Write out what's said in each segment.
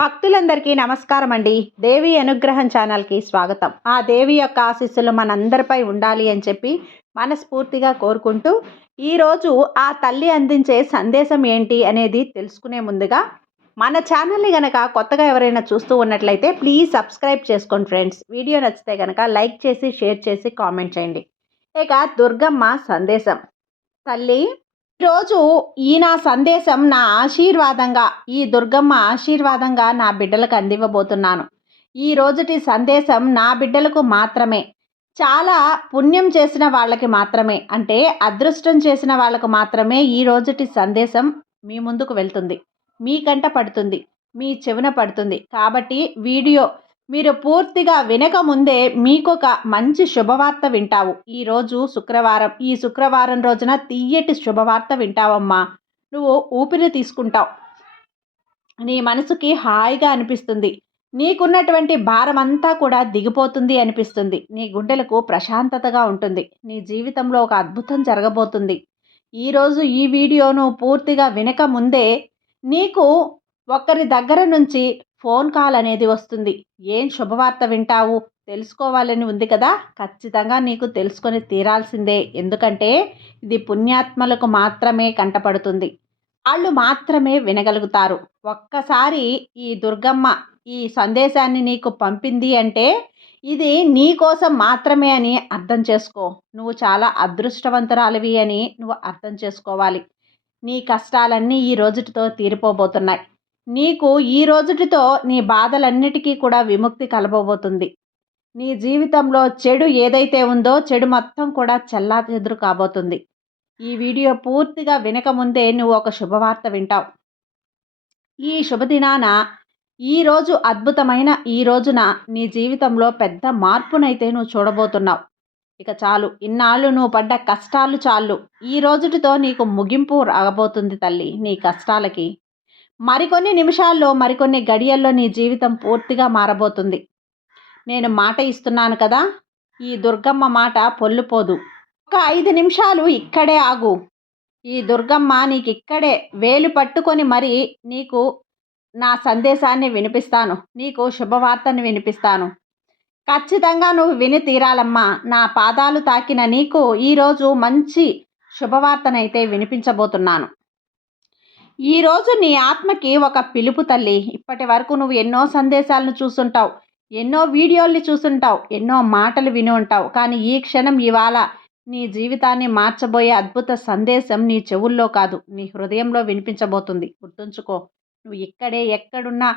భక్తులందరికీ నమస్కారం అండి. దేవి అనుగ్రహం ఛానల్కి స్వాగతం. ఆ దేవి యొక్క ఆశీస్సులు మనందరిపై ఉండాలి అని చెప్పి మనస్ఫూర్తిగా కోరుకుంటూ, ఈరోజు ఆ తల్లి అందించే సందేశం ఏంటి అనేది తెలుసుకునే ముందుగా మన ఛానల్ని గనక కొత్తగా ఎవరైనా చూస్తూ ఉన్నట్లయితే ప్లీజ్ సబ్స్క్రైబ్ చేసుకోండి ఫ్రెండ్స్. వీడియో నచ్చితే గనక లైక్ చేసి, షేర్ చేసి, కామెంట్ చేయండి. ఇక దుర్గమ్మ సందేశం. తల్లి, ఈరోజు ఈ నా సందేశం నా ఆశీర్వాదంగా, ఈ దుర్గమ్మ ఆశీర్వాదంగా నా బిడ్డలకు అందివ్వబోతున్నాను. ఈ రోజుటి సందేశం నా బిడ్డలకు మాత్రమే, చాలా పుణ్యం చేసిన వాళ్ళకి మాత్రమే, అంటే అదృష్టం చేసిన వాళ్ళకు మాత్రమే ఈ రోజుటి సందేశం మీ ముందుకు వెళ్తుంది, మీ కంట పడుతుంది, మీ చెవిన పడుతుంది. కాబట్టి వీడియో మీరు పూర్తిగా వినక ముందే మీకొక మంచి శుభవార్త వింటావు. ఈరోజు శుక్రవారం, ఈ శుక్రవారం రోజున తీయటి శుభవార్త వింటావమ్మా. నువ్వు ఊపిరి తీసుకుంటావు, నీ మనసుకి హాయిగా అనిపిస్తుంది, నీకున్నటువంటి భారం అంతా కూడా దిగిపోతుంది అనిపిస్తుంది, నీ గుండెలకు ప్రశాంతతగా ఉంటుంది, నీ జీవితంలో ఒక అద్భుతం జరగబోతుంది. ఈరోజు ఈ వీడియోను పూర్తిగా వినక ముందే నీకు ఒకరి దగ్గర నుంచి ఫోన్ కాల్ అనేది వస్తుంది. ఏం శుభవార్త వింటావు, తెలుసుకోవాలని ఉంది కదా? ఖచ్చితంగా నీకు తెలుసుకొని తీరాల్సిందే. ఎందుకంటే ఇది పుణ్యాత్మలకు మాత్రమే కంటపడుతుంది, వాళ్ళు మాత్రమే వినగలుగుతారు. ఒక్కసారి ఈ దుర్గమ్మ ఈ సందేశాన్ని నీకు పంపింది అంటే ఇది నీ కోసం మాత్రమే అని అర్థం చేసుకో. నువ్వు చాలా అదృష్టవంతురాలివి అని నువ్వు అర్థం చేసుకోవాలి. నీ కష్టాలన్నీ ఈ రోజుటితో తీరిపోబోతున్నాయి. నీకు ఈ రోజుటితో నీ బాధలన్నిటికీ కూడా విముక్తి కలగబోతుంది. నీ జీవితంలో చెడు ఏదైతే ఉందో చెడు మొత్తం కూడా చెల్లాచెదురు కాబోతుంది. ఈ వీడియో పూర్తిగా వినకముందే నువ్వు ఒక శుభవార్త వింటావు. ఈ శుభదినాన, ఈరోజు అద్భుతమైన ఈ రోజున నీ జీవితంలో పెద్ద మార్పునైతే నువ్వు చూడబోతున్నావు. ఇక చాలు, ఇన్నాళ్ళు నువ్వు పడ్డ కష్టాలు చాలు. ఈ రోజుటితో నీకు ముగింపు రాబోతుంది తల్లి. నీ కష్టాలకి మరికొన్ని నిమిషాల్లో, మరికొన్ని గడియల్లో నీ జీవితం పూర్తిగా మారబోతుంది. నేను మాట ఇస్తున్నాను కదా, ఈ దుర్గమ్మ మాట పొల్లుపోదు. ఒక 5 నిమిషాలు ఇక్కడే ఆగు. ఈ దుర్గమ్మ నీకు ఇక్కడే వేలు పట్టుకొని మరి నీకు నా సందేశాన్ని వినిపిస్తాను, నీకు శుభవార్తని వినిపిస్తాను. ఖచ్చితంగా నువ్వు విని తీరాలమ్మా. నా పాదాలు తాకిన నీకు ఈరోజు మంచి శుభవార్తనైతే వినిపించబోతున్నాను. ఈరోజు నీ ఆత్మకి ఒక పిలుపు తల్లి. ఇప్పటి వరకు నువ్వు ఎన్నో సందేశాలను చూసుంటావు, ఎన్నో వీడియోల్ని చూసుంటావు, ఎన్నో మాటలు విని ఉంటావు. కానీ ఈ క్షణం, ఇవాళ నీ జీవితాన్ని మార్చబోయే అద్భుత సందేశం నీ చెవుల్లో కాదు, నీ హృదయంలో వినిపించబోతుంది. గుర్తుంచుకో, నువ్వు ఇక్కడే ఎక్కడున్నా,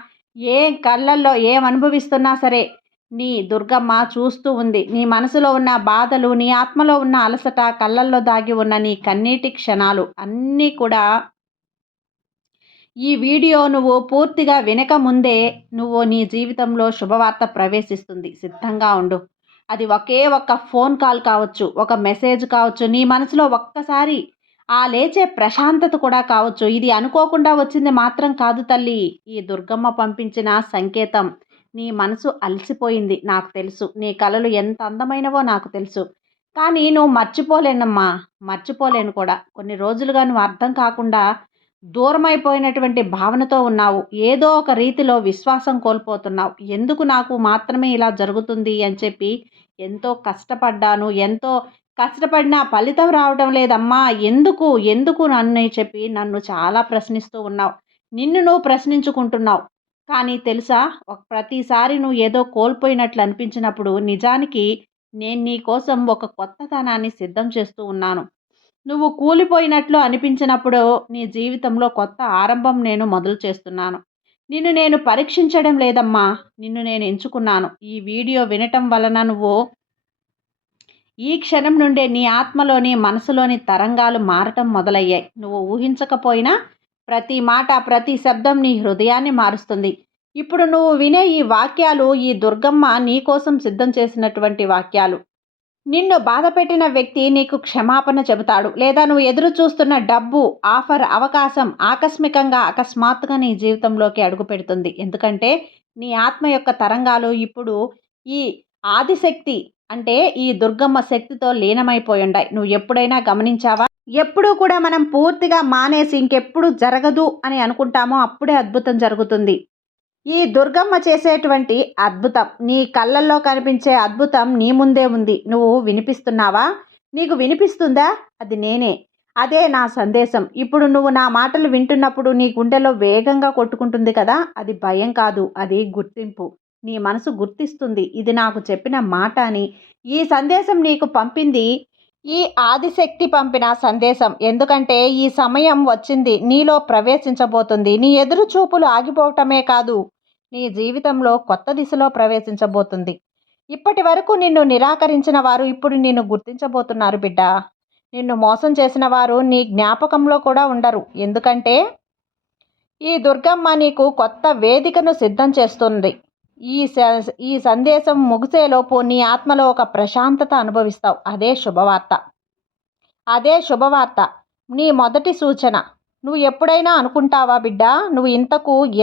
ఏ కళ్ళల్లో ఏం అనుభవిస్తున్నా సరే నీ దుర్గమ్మ చూస్తూ ఉంది. నీ మనసులో ఉన్న బాధలు, నీ ఆత్మలో ఉన్న అలసట, కళ్ళల్లో దాగి ఉన్న నీ కన్నీటి క్షణాలు అన్నీ కూడా ఈ వీడియో నువ్వు పూర్తిగా వినక ముందే నువ్వు నీ జీవితంలో శుభవార్త ప్రవేశిస్తుంది. సిద్ధంగా ఉండు. అది ఒకే ఒక్క ఫోన్ కాల్ కావచ్చు, ఒక మెసేజ్ కావచ్చు, నీ మనసులో ఒక్కసారి ఆ లేచే ప్రశాంతత కూడా కావచ్చు. ఇది అనుకోకుండా వచ్చింది మాత్రం కాదు తల్లి, ఈ దుర్గమ్మ పంపించిన సంకేతం. నీ మనసు అలసిపోయింది నాకు తెలుసు, నీ కలలు ఎంత అందమైనవో నాకు తెలుసు. కానీ నువ్వు మర్చిపోలేనమ్మా, మర్చిపోలేను కూడా. కొన్ని రోజులుగా నువ్వు అర్థం కాకుండా దూరమైపోయినటువంటి భావనతో ఉన్నావు. ఏదో ఒక రీతిలో విశ్వాసం కోల్పోతున్నావు. ఎందుకు నాకు మాత్రమే ఇలా జరుగుతుంది అని చెప్పి ఎంతో కష్టపడ్డాను, ఎంతో కష్టపడినా ఫలితం రావడం లేదమ్మా, ఎందుకు ఎందుకు నన్ను చెప్పి నన్ను చాలా ప్రశ్నిస్తూ ఉన్నావు. నిన్ను నువ్వు ప్రశ్నించుకుంటున్నావు. కానీ తెలుసా, ప్రతిసారి నువ్వు ఏదో కోల్పోయినట్లు అనిపించినప్పుడు నిజానికి నేను నీ కోసం ఒక కొత్తతనాన్ని సిద్ధం చేస్తూ ఉన్నాను. నువ్వు కూలిపోయినట్లు అనిపించినప్పుడు నీ జీవితంలో కొత్త ఆరంభం నేను మొదలు చేస్తున్నాను. నిన్ను నేను పరీక్షించడం లేదమ్మా, నిన్ను నేను ఎంచుకున్నాను. ఈ వీడియో వినటం వలన నువ్వు ఈ క్షణం నుండే నీ ఆత్మలోని, మనసులోని తరంగాలు మారటం మొదలయ్యాయి. నువ్వు ఊహించకపోయినా ప్రతి మాట, ప్రతి శబ్దం నీ హృదయాన్ని మారుస్తుంది. ఇప్పుడు నువ్వు వినే ఈ వాక్యాలు ఈ దుర్గమ్మ నీ కోసం సిద్ధం చేసినటువంటి వాక్యాలు. నిన్ను బాధపెట్టిన వ్యక్తి నీకు క్షమాపణ చెబుతాడు, లేదా నువ్వు ఎదురు చూస్తున్న డబ్బు, ఆఫర్, అవకాశం ఆకస్మికంగా, అకస్మాత్తుగా నీ జీవితంలోకి అడుగు పెడుతుంది. ఎందుకంటే నీ ఆత్మ యొక్క తరంగాలు ఇప్పుడు ఈ ఆదిశక్తి, అంటే ఈ దుర్గమ్మ శక్తితో లీనమైపోయి ఉన్నాయి. నువ్వు ఎప్పుడైనా గమనించావా? ఎప్పుడూ కూడా మనం పూర్తిగా మానేసి ఇంకెప్పుడు జరగదు అని అనుకుంటామో అప్పుడే అద్భుతం జరుగుతుంది. ఈ దుర్గమ్మ చేసేటువంటి అద్భుతం, నీ కళ్ళల్లో కనిపించే అద్భుతం నీ ముందే ఉంది. నువ్వు వినిపిస్తున్నావా? నీకు వినిపిస్తుందా? అది నేనే. అదే నా సందేశం. ఇప్పుడు నువ్వు నా మాటలు వింటున్నప్పుడు నీ గుండెలో వేగంగా కొట్టుకుంటుంది కదా! అది భయం కాదు, అది గుర్తింపు. నీ మనసు గుర్తిస్తుంది ఇది నాకు చెప్పిన మాట అని. ఈ సందేశం నీకు పంపింది ఈ ఆదిశక్తి పంపిన సందేశం. ఎందుకంటే ఈ సమయం వచ్చింది, నీలో ప్రవేశించబోతుంది. నీ ఎదురు చూపులు ఆగిపోవటమే కాదు, నీ జీవితంలో కొత్త దిశలో ప్రవేశించబోతుంది. ఇప్పటి వరకు నిన్ను నిరాకరించిన వారు ఇప్పుడు నిన్ను గుర్తించబోతున్నారు బిడ్డ. నిన్ను మోసం చేసిన వారు నీ జ్ఞాపకంలో కూడా ఉండరు. ఎందుకంటే ఈ దుర్గమ్మ నీకు కొత్త వేదికను సిద్ధం చేస్తుంది. ఈ సందేశం ముగిసేలోపు నీ ఆత్మలో ఒక ప్రశాంతత అనుభవిస్తావు. అదే శుభవార్త, నీ మొదటి సూచన. నువ్వు ఎప్పుడైనా అనుకుంటావా బిడ్డ, నువ్వు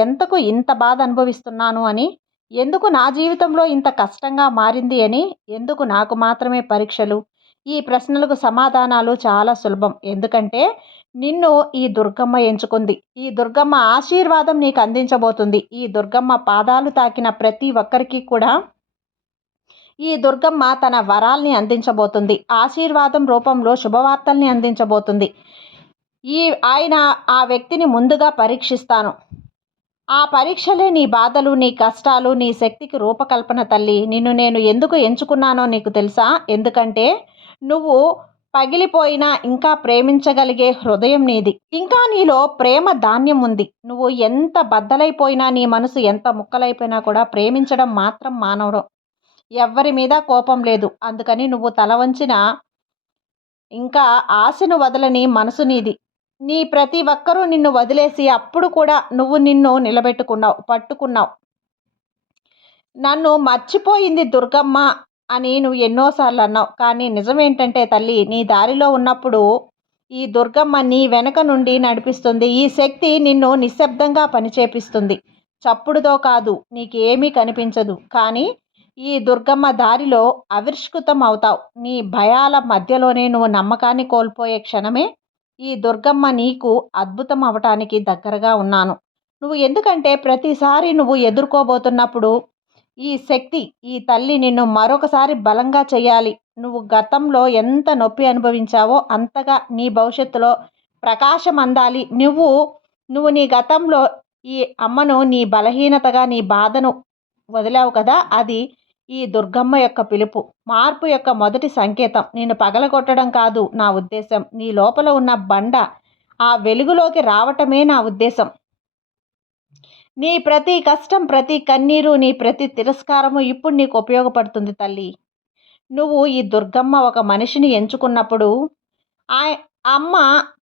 ఎంతకు ఇంత బాధ అనుభవిస్తున్నాను అని? ఎందుకు నా జీవితంలో ఇంత కష్టంగా మారింది అని? ఎందుకు నాకు మాత్రమే పరీక్షలు? ఈ ప్రశ్నలకు సమాధానాలు చాలా సులభం. ఎందుకంటే నిన్ను ఈ దుర్గమ్మ ఎంచుకుంది. ఈ దుర్గమ్మ ఆశీర్వాదం నీకు అందించబోతుంది. ఈ దుర్గమ్మ పాదాలు తాకిన ప్రతి ఒక్కరికి కూడా ఈ దుర్గమ్మ తన వరాల్ని అందించబోతుంది. ఆశీర్వాదం రూపంలో శుభవార్తల్ని అందించబోతుంది. ఆ వ్యక్తిని ముందుగా పరీక్షిస్తాను. ఆ పరీక్షలే నీ బాధలు, నీ కష్టాలు, నీ శక్తికి రూపకల్పన తల్లి. నిన్ను నేను ఎందుకు ఎంచుకున్నానో నీకు తెలుసా? ఎందుకంటే నువ్వు పగిలిపోయినా ఇంకా ప్రేమించగలిగే హృదయం నీది. ఇంకా నీలో ప్రేమ ధాన్యం ఉంది. నువ్వు ఎంత బద్దలైపోయినా, నీ మనసు ఎంత ముక్కలైపోయినా కూడా ప్రేమించడం మాత్రం మానవడం. ఎవ్వరి మీద కోపం లేదు. అందుకని నువ్వు తల వంచిన ఇంకా ఆశను వదలని మనసు నీది. నీ ప్రతి ఒక్కరూ నిన్ను వదిలేసి అప్పుడు కూడా నువ్వు నిన్ను నిలబెట్టుకున్నావు, పట్టుకున్నావు. నన్ను మర్చిపోయింది దుర్గమ్మ అని నువ్వు ఎన్నోసార్లు అన్నావు. కానీ నిజమేంటంటే తల్లి, నీ దారిలో ఉన్నప్పుడు ఈ దుర్గమ్మ నీ వెనక నుండి నడిపిస్తుంది. ఈ శక్తి నిన్ను నిశ్శబ్దంగా పనిచేపిస్తుంది. చప్పుడుతో కాదు, నీకేమీ కనిపించదు. కానీ ఈ దుర్గమ్మ దారిలో ఆవిష్కృతం అవుతావు. నీ భయాల మధ్యలోనే నువ్వు నమ్మకాన్ని కోల్పోయే క్షణమే ఈ దుర్గమ్మ నీకు అద్భుతం అవటానికి దగ్గరగా ఉన్నాను. ఎందుకంటే ప్రతిసారి నువ్వు ఎదుర్కోబోతున్నప్పుడు ఈ శక్తి, ఈ తల్లి నిన్ను మరొకసారి బలంగా చేయాలి. నువ్వు గతంలో ఎంత నొప్పి అనుభవించావో అంతగా నీ భవిష్యత్తులో ప్రకాశం అందాలి. నువ్వు నీ గతంలో ఈ అమ్మను నీ బలహీనతగా, నీ బాధను వదిలావు కదా, అది ఈ దుర్గమ్మ యొక్క పిలుపు. మార్పు యొక్క మొదటి సంకేతం. నేను పగలగొట్టడం కాదు నా ఉద్దేశం, నీ లోపల ఉన్న బండ ఆ వెలుగులోకి రావటమే నా ఉద్దేశం. నీ ప్రతి కష్టం, ప్రతి కన్నీరు, నీ ప్రతి తిరస్కారము ఇప్పుడు నీకు ఉపయోగపడుతుంది తల్లి. నువ్వు ఈ దుర్గమ్మ ఒక మనిషిని ఎంచుకున్నప్పుడు ఆ అమ్మ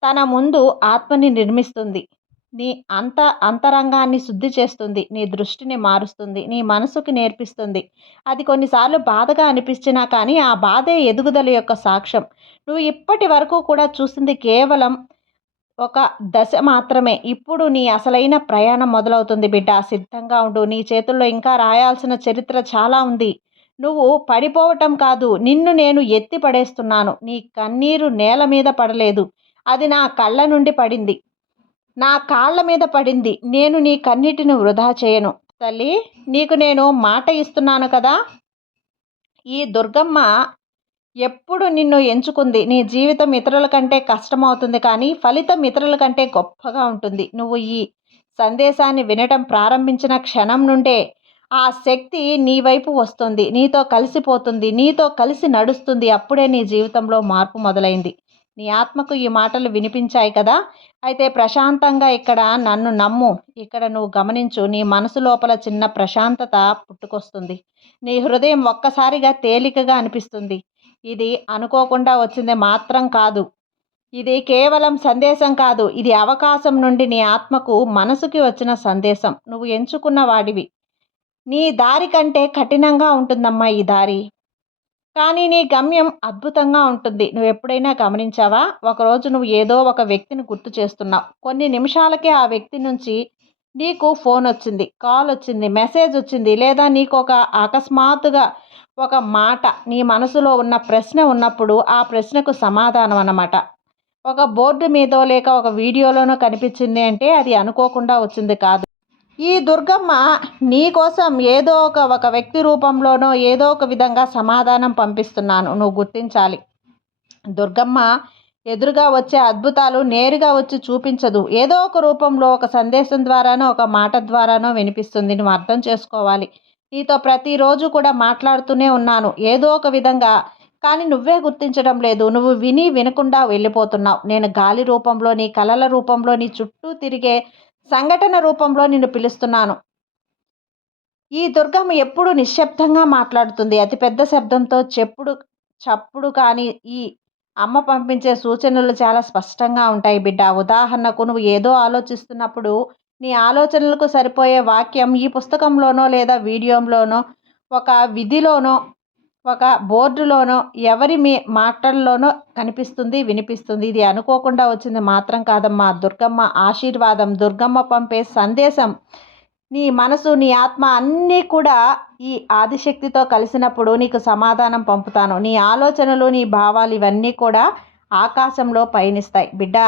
తన ముందు ఆత్మని నిర్మిస్తుంది. నీ అంతరంగాన్ని శుద్ధి చేస్తుంది. నీ దృష్టిని మారుస్తుంది. నీ మనసుకి నేర్పిస్తుంది. అది కొన్నిసార్లు బాధగా అనిపించినా కానీ ఆ బాధే ఎదుగుదల యొక్క సాక్ష్యం. నువ్వు ఇప్పటి వరకు కూడా చూసింది కేవలం ఒక దశ మాత్రమే. ఇప్పుడు నీ అసలైన ప్రయాణం మొదలవుతుంది బిడ్డ. సిద్ధంగా ఉండు. నీ చేతుల్లో ఇంకా రాయాల్సిన చరిత్ర చాలా ఉంది. నువ్వు పడిపోవటం కాదు, నిన్ను నేను ఎత్తి పడేస్తున్నాను. నీ కన్నీరు నేల మీద పడలేదు, అది నా కళ్ళ నుండి పడింది, నా కాళ్ళ మీద పడింది. నేను నీ కన్నీటిని వృధా చేయను తల్లి. నీకు నేను మాట ఇస్తున్నాను కదా. ఈ దుర్గమ్మ ఎప్పుడు నిన్ను ఎంచుకుంది. నీ జీవితం ఇతరుల కంటే కష్టమవుతుంది, కానీ ఫలితం ఇతరుల కంటే గొప్పగా ఉంటుంది. నువ్వు ఈ సందేశాన్ని వినటం ప్రారంభించిన క్షణం నుండే ఆ శక్తి నీ వైపు వస్తుంది, నీతో కలిసిపోతుంది, నీతో కలిసి నడుస్తుంది. అప్పుడే నీ జీవితంలో మార్పు మొదలైంది. నీ ఆత్మకు ఈ మాటలు వినిపించాయి కదా. అయితే ప్రశాంతంగా ఇక్కడ నన్ను నమ్ము. ఇక్కడ నువ్వు గమనించు, నీ మనసు లోపల చిన్న ప్రశాంతత పుట్టుకొస్తుంది. నీ హృదయం ఒక్కసారిగా తేలికగా అనిపిస్తుంది. ఇది అనుకోకుండా వచ్చింది మాత్రం కాదు. ఇది కేవలం సందేశం కాదు, ఇది అవకాశం నుండి నీ ఆత్మకు, మనసుకి వచ్చిన సందేశం. నువ్వు ఎంచుకున్న వాడివి. నీ దారి కంటే కఠినంగా ఉంటుందమ్మా ఈ దారి, కానీ నీ గమ్యం అద్భుతంగా ఉంటుంది. నువ్వు ఎప్పుడైనా గమనించావా? ఒకరోజు నువ్వు ఏదో ఒక వ్యక్తిని గుర్తు చేస్తున్నావు. కొన్ని నిమిషాలకే ఆ వ్యక్తి నుంచి నీకు ఫోన్ వచ్చింది, కాల్ వచ్చింది, మెసేజ్ వచ్చింది, లేదా నీకు ఒక అకస్మాత్తుగా ఒక మాట, నీ మనసులో ఉన్న ప్రశ్న ఉన్నప్పుడు ఆ ప్రశ్నకు సమాధానం అన్నమాట ఒక బోర్డు మీదో లేక ఒక వీడియోలోనో కనిపించింది అంటే అది అనుకోకుండా వచ్చింది కాదు. ఈ దుర్గమ్మ నీ కోసం ఏదో ఒక వ్యక్తి రూపంలోనో ఏదో ఒక విధంగా సమాధానం పంపిస్తున్నాను, నువ్వు గుర్తించాలి. దుర్గమ్మ ఎదురుగా వచ్చే అద్భుతాలు నేరుగా వచ్చి చూపించదు. ఏదో ఒక రూపంలో ఒక సందేశం ద్వారానో ఒక మాట ద్వారానో వినిపిస్తుంది. నువ్వు అర్థం చేసుకోవాలి. నీతో ప్రతిరోజు కూడా మాట్లాడుతూనే ఉన్నాను ఏదో ఒక విధంగా, కానీ నువ్వే గుర్తించడం లేదు. నువ్వు విని వినకుండా వెళ్ళిపోతున్నావు. నేను గాలి రూపంలో, నీ కలల రూపంలో, నీ చుట్టూ తిరిగే సంఘటన రూపంలో నిన్ను పిలుస్తున్నాను. ఈ దుర్గమ్మ ఎప్పుడు నిశ్శబ్దంగా మాట్లాడుతుంది. అతి పెద్ద శబ్దంతో చప్పుడు కానీ ఈ అమ్మ పంపించే సూచనలు చాలా స్పష్టంగా ఉంటాయి బిడ్డ. ఉదాహరణకు నువ్వు ఏదో ఆలోచిస్తున్నప్పుడు నీ ఆలోచనలకు సరిపోయే వాక్యం ఈ పుస్తకంలోనో లేదా వీడియోలోనో ఒక విధిలోనో ఒక బోర్డులోనో ఎవరి మాటల్లోనో కనిపిస్తుంది, వినిపిస్తుంది. ఇది అనుకోకుండా వచ్చింది మాత్రం కాదమ్మా. దుర్గమ్మ ఆశీర్వాదం, దుర్గమ్మ పంపే సందేశం. నీ మనసు, నీ ఆత్మ అన్నీ కూడా ఈ ఆదిశక్తితో కలిసినప్పుడు నీకు సమాధానం పంపుతాను. నీ ఆలోచనలు, నీ భావాలు ఇవన్నీ కూడా ఆకాశంలో పయనిస్తాయి. బిడ్డ,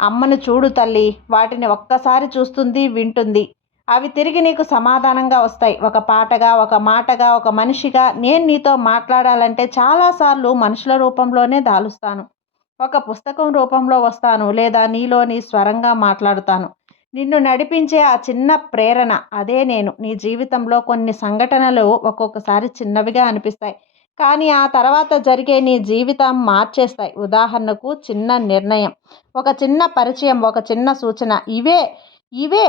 అమ్మను చూడు తల్లి. వాటిని ఒక్కసారి చూస్తుంది, వింటుంది. అవి తిరిగి నీకు సమాధానంగా వస్తాయి. ఒక పాటగా, ఒక మాటగా, ఒక మనిషిగా. నేను నీతో మాట్లాడాలంటే చాలాసార్లు మనుషుల రూపంలోనే దాలుస్తాను. ఒక పుస్తకం రూపంలో వస్తాను, లేదా నీలోని స్వరంగా మాట్లాడుతాను. నిన్ను నడిపించే ఆ చిన్న ప్రేరణ, అదే నేను. నీ జీవితంలో కొన్ని సంఘటనలు ఒక్కొక్కసారి చిన్నవిగా అనిపిస్తాయి, కానీ ఆ తర్వాత జరిగే నీ జీవితం మార్చేస్తాయి. ఉదాహరణకు చిన్న నిర్ణయం, ఒక చిన్న పరిచయం, ఒక చిన్న సూచన. ఇవే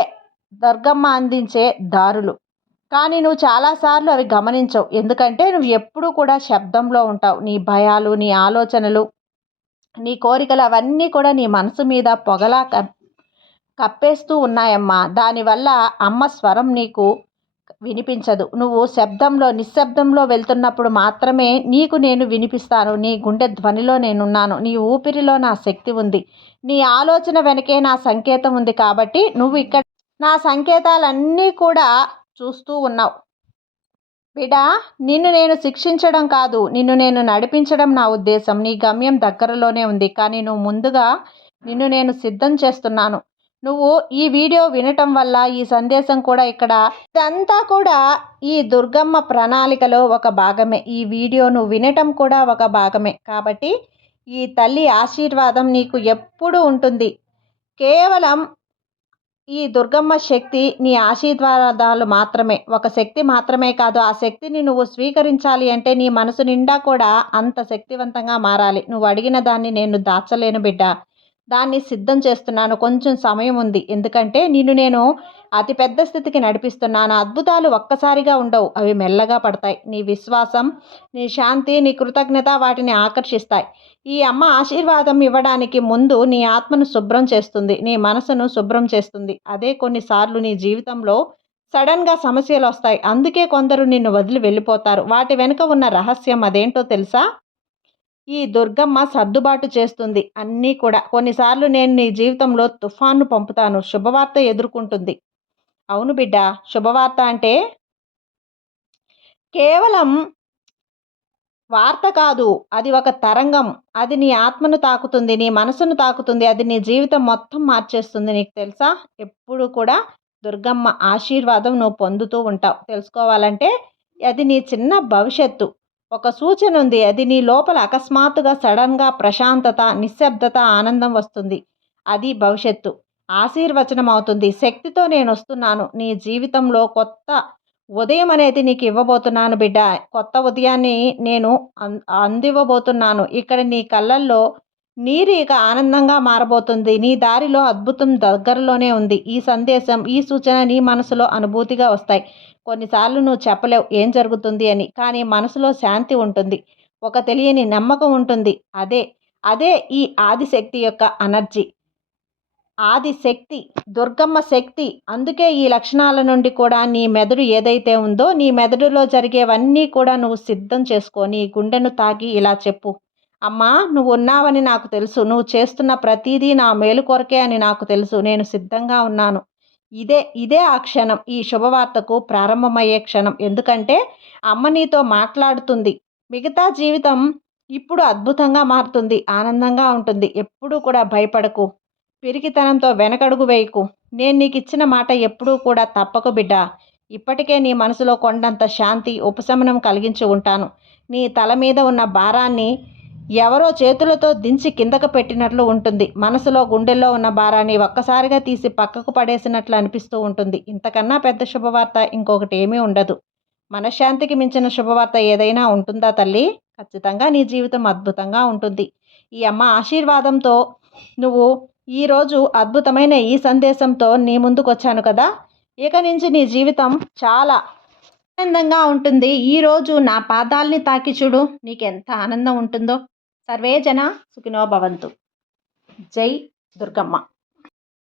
దుర్గమ్మ అందించే దారులు. కానీ నువ్వు చాలాసార్లు అవి గమనించవు. ఎందుకంటే నువ్వు ఎప్పుడూ కూడా శబ్దంలో ఉంటావు. నీ భయాలు, నీ ఆలోచనలు, నీ కోరికలు అవన్నీ కూడా నీ మనసు మీద పొగలా కప్పేస్తూ ఉన్నాయమ్మా. దానివల్ల అమ్మ స్వరం నీకు వినిపించదు. నువ్వు నిశ్శబ్దంలో వెళ్తున్నప్పుడు మాత్రమే నీకు నేను వినిపిస్తాను. నీ గుండె ధ్వనిలో నేనున్నాను. నీ ఊపిరిలో నా శక్తి ఉంది. నీ ఆలోచన వెనకే నా సంకేతం ఉంది. కాబట్టి నువ్వు ఇక్కడ నా సంకేతాలన్నీ కూడా చూస్తూ ఉన్నావు. బిడా, నిన్ను నేను శిక్షించడం కాదు, నిన్ను నేను నడిపించడం నా ఉద్దేశం. నీ గమ్యం దగ్గరలోనే ఉంది, కానీ ముందుగా నిన్ను నేను సిద్ధం చేస్తున్నాను. నువ్వు ఈ వీడియో వినటం వల్ల ఈ సందేశం కూడా ఇదంతా కూడా ఈ దుర్గమ్మ ప్రణాళికలో ఒక భాగమే. ఈ వీడియో నువ్వు వినటం కూడా ఒక భాగమే. కాబట్టి ఈ తల్లి ఆశీర్వాదం నీకు ఎప్పుడూ ఉంటుంది. కేవలం ఈ దుర్గమ్మ శక్తి నీ ఆశీర్వాదాలు మాత్రమే. ఒక శక్తి మాత్రమే కాదు, ఆ శక్తిని నువ్వు స్వీకరించాలి అంటే నీ మనసు నిండా కూడా అంత శక్తివంతంగా మారాలి. నువ్వు అడిగిన దాన్ని నేను దాచలేను బిడ్డ. దాన్ని సిద్ధం చేస్తున్నాను. కొంచెం సమయం ఉంది. ఎందుకంటే నేను అతి పెద్ద స్థితికి నడిపిస్తున్నాను. అద్భుతాలు ఒక్కసారిగా ఉండవు, అవి మెల్లగా పడతాయి. నీ విశ్వాసం, నీ శాంతి, నీ కృతజ్ఞత వాటిని ఆకర్షిస్తాయి. ఈ అమ్మ ఆశీర్వాదం ఇవ్వడానికి ముందు నీ ఆత్మను శుభ్రం చేస్తుంది, నీ మనసును శుభ్రం చేస్తుంది. అదే కొన్నిసార్లు నీ జీవితంలో సడన్గా సమస్యలు వస్తాయి. అందుకే కొందరు నిన్ను వదిలి వెళ్ళిపోతారు. వాటి వెనుక ఉన్న రహస్యం అదేంటో తెలుసా? ఈ దుర్గమ్మ సర్దుబాటు చేస్తుంది అన్నీ కూడా. కొన్నిసార్లు నేను నీ జీవితంలో తుఫాన్ను పంపుతాను, శుభవార్త ఎదుర్కొంటుంది. అవును బిడ్డ, శుభవార్త అంటే కేవలం వార్త కాదు, అది ఒక తరంగం. అది నీ ఆత్మను తాకుతుంది, నీ మనసును తాకుతుంది. అది నీ జీవితం మొత్తం మార్చేస్తుంది. నీకు తెలుసా? ఎప్పుడు కూడా దుర్గమ్మ ఆశీర్వాదం నువ్వు పొందుతూ ఉంటావు. తెలుసుకోవాలంటే అది నీ చిన్న భవిష్యత్తు. ఒక సూచన ఉంది. అది నీ లోపల అకస్మాత్తుగా సడన్గా ప్రశాంతత, నిశ్శబ్దత, ఆనందం వస్తుంది. అది భవిష్యత్తు ఆశీర్వచనం అవుతుంది. శక్తితో నేను వస్తున్నాను. నీ జీవితంలో కొత్త ఉదయం అనేది నీకు ఇవ్వబోతున్నాను బిడ్డ. కొత్త ఉదయాన్ని నేను అందివ్వబోతున్నాను. ఇక్కడ నీ కళ్ళల్లో నీరు ఇక ఆనందంగా మారబోతుంది. నీ దారిలో అద్భుతం దగ్గరలోనే ఉంది. ఈ సందేశం, ఈ సూచన నీ మనసులో అనుభూతిగా వస్తాయి. కొన్నిసార్లు నువ్వు చెప్పలేవు ఏం జరుగుతుంది అని, కానీ మనసులో శాంతి ఉంటుంది, ఒక తెలియని నమ్మకం ఉంటుంది. అదే ఈ ఆదిశక్తి యొక్క ఎనర్జీ. ఆదిశక్తి, దుర్గమ్మ శక్తి. అందుకే ఈ లక్షణాల నుండి కూడా నీ మెదడు ఏదైతే ఉందో, నీ మెదడులో జరిగేవన్నీ కూడా నువ్వు సిద్ధం చేసుకో. నీ గుండెను తాకి ఇలా చెప్పు, అమ్మా నువ్వు ఉన్నావని నాకు తెలుసు. నువ్వు చేస్తున్న ప్రతిదీ నా మేలు కొరకే అని నాకు తెలుసు. నేను సిద్ధంగా ఉన్నాను. ఇదే ఆ క్షణం, ఈ శుభవార్తకు ప్రారంభమయ్యే క్షణం. ఎందుకంటే అమ్మ నీతో మాట్లాడుతుంది. మిగతా జీవితం ఇప్పుడు అద్భుతంగా మారుతుంది, ఆనందంగా ఉంటుంది. ఎప్పుడూ కూడా భయపడకు, పిరికితనంతో వెనకడుగు వేయకు. నేను నీకు ఇచ్చిన మాట ఎప్పుడూ కూడా తప్పకు బిడ్డా. ఇప్పటికే నీ మనసులో కొండంత శాంతి, ఉపశమనం కలిగించి ఉంటాను. నీ తల మీద ఉన్న భారాన్ని ఎవరో చేతులతో దించి కిందకు పెట్టినట్లు ఉంటుంది. మనసులో, గుండెల్లో ఉన్న భారాన్ని ఒక్కసారిగా తీసి పక్కకు పడేసినట్లు అనిపిస్తూ ఉంటుంది. ఇంతకన్నా పెద్ద శుభవార్త ఇంకొకటి ఏమీ ఉండదు. మనశ్శాంతికి మించిన శుభవార్త ఏదైనా ఉంటుందా తల్లి? ఖచ్చితంగా నీ జీవితం అద్భుతంగా ఉంటుంది. ఈ అమ్మ ఆశీర్వాదంతో నువ్వు ఈరోజు అద్భుతమైన ఈ సందేశంతో నీ ముందుకు వచ్చాను కదా. ఇక నుంచి నీ జీవితం చాలా ఆనందంగా ఉంటుంది. ఈరోజు నా పాదాల్ని తాకి చూడు, నీకెంత ఆనందం ఉంటుందో. సర్వే జన సుఖినో భవంతు. జై దుర్గమ్మ.